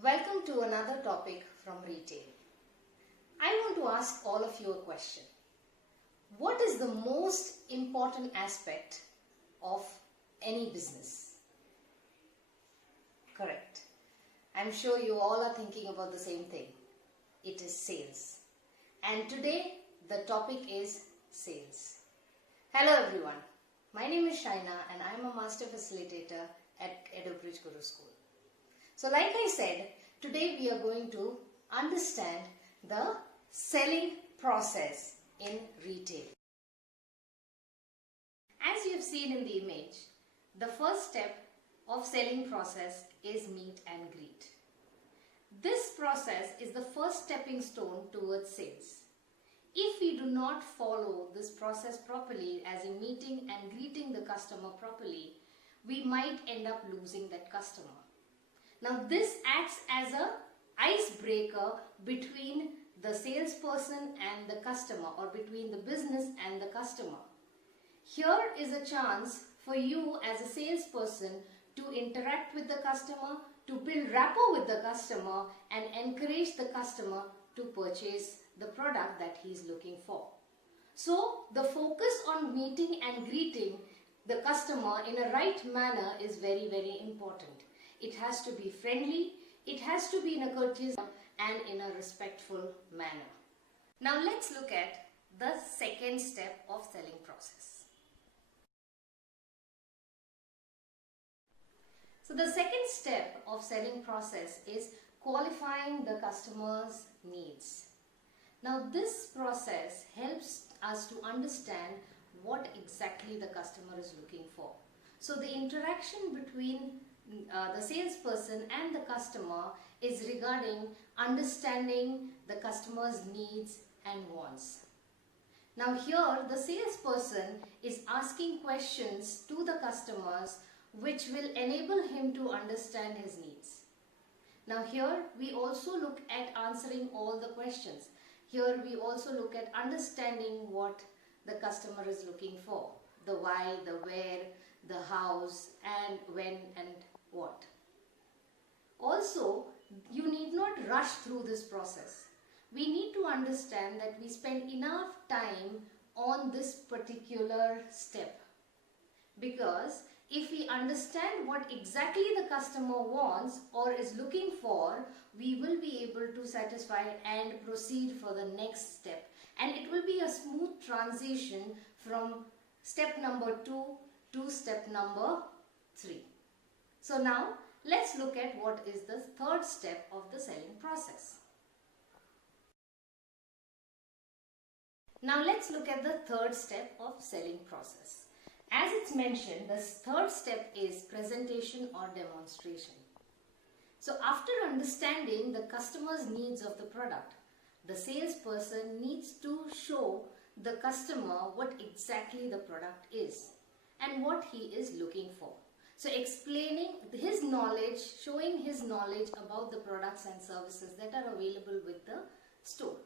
Welcome to another topic from retail. I want to ask all of you a question. What is the most important aspect of any business? Correct. I'm sure you all are thinking about the same thing. It is sales. And today the topic is sales. Hello everyone. My name is Shaina and I am a Master Facilitator at EduBridge Guru School. So like I said, today we are going to understand the selling process in retail. As you have seen in the image, the first step of selling process is meet and greet. This process is the first stepping stone towards sales. If we do not follow this process properly, as in meeting and greeting the customer properly, we might end up losing that customer. Now this acts as an icebreaker between the salesperson and the customer, or between the business and the customer. Here is a chance for you as a salesperson to interact with the customer, to build rapport with the customer and encourage the customer to purchase the product that he is looking for. So the focus on meeting and greeting the customer in a right manner is very, very important. It has to be friendly, it has to be in a courteous and in a respectful manner. Now let's look at the second step of selling process. So the second step of selling process is qualifying the customer's needs. Now this process helps us to understand what exactly the customer is looking for. So the interaction between the salesperson and the customer is regarding understanding the customer's needs and wants. Now here the salesperson is asking questions to the customers which will enable him to understand his needs. Now here we also look at answering all the questions. Here we also look at understanding what the customer is looking for. The why, the where, the hows, and when and what. Also, you need not rush through this process. We need to understand that we spend enough time on this particular step, because if we understand what exactly the customer wants or is looking for, we will be able to satisfy and proceed for the next step, and it will be a smooth transition from step number 2 to step number 3. So now let's look at what is the third step of the selling process. Now let's look at the third step of selling process. As it's mentioned, the third step is presentation or demonstration. So after understanding the customer's needs of the product, the salesperson needs to show the customer what exactly the product is and what he is looking for. So explaining his knowledge, showing his knowledge about the products and services that are available with the store.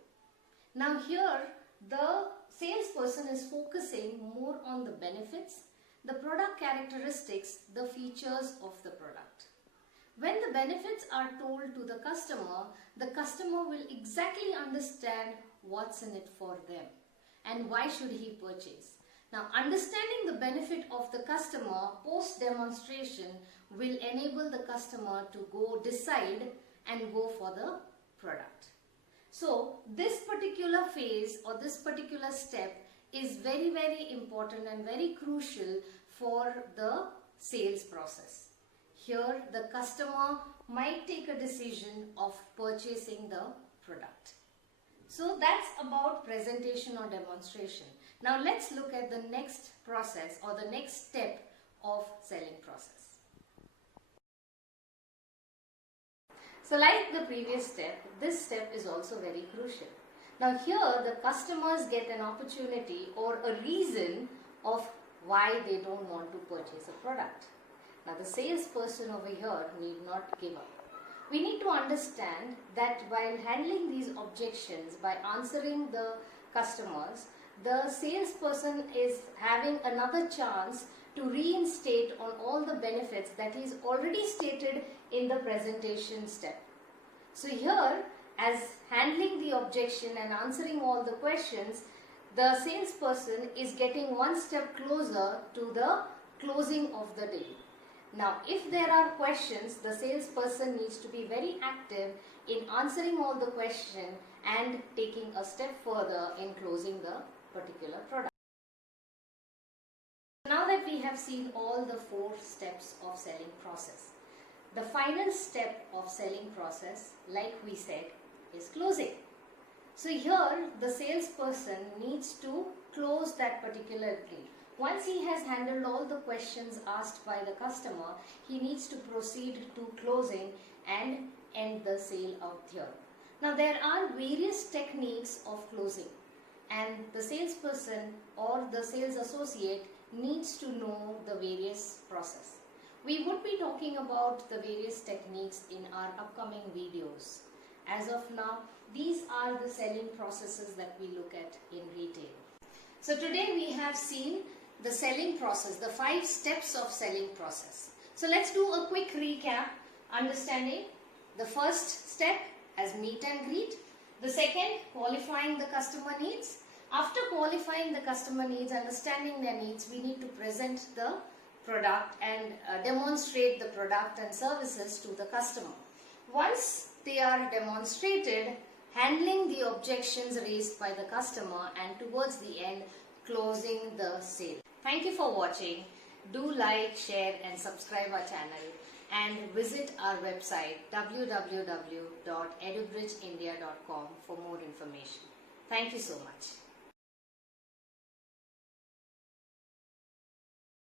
Now here the salesperson is focusing more on the benefits, the product characteristics, the features of the product. When the benefits are told to the customer will exactly understand what's in it for them and why should he purchase. Now understanding the benefit of the customer post demonstration will enable the customer to go decide and go for the product. So this particular phase or this particular step is very, very important and very crucial for the sales process. Here the customer might take a decision of purchasing the product. So that's about presentation or demonstration. Now let's look at the next process or the next step of selling process. So like the previous step, this step is also very crucial. Now here the customers get an opportunity or a reason of why they don't want to purchase a product. Now the salesperson over here need not give up. We need to understand that while handling these objections, by answering the customers, the salesperson is having another chance to reinstate on all the benefits that is already stated in the presentation step. So here, as handling the objection and answering all the questions, the salesperson is getting one step closer to the closing of the deal. Now, if there are questions, the salesperson needs to be very active in answering all the questions and taking a step further in closing the particular product. Now that we have seen all the 4 steps of selling process, the final step of selling process, like we said, is closing. So here the salesperson needs to close that particular deal. Once he has handled all the questions asked by the customer, he needs to proceed to closing and end the sale out here. Now there are various techniques of closing, and the salesperson or the sales associate needs to know the various process. We would be talking about the various techniques in our upcoming videos. As of now, these are the selling processes that we look at in retail. So today we have seen the selling process, the 5 steps of selling process. So let's do a quick recap, understanding the first step as meet and greet. The second, qualifying the customer needs. After qualifying the customer needs, understanding their needs, we need to present the product and demonstrate the product and services to the customer. Once they are demonstrated, handling the objections raised by the customer, and towards the end, closing the sale. Thank you for watching. Do like, share and subscribe our channel, and visit our website www.edubridgeindia.com for more information. Thank you so much.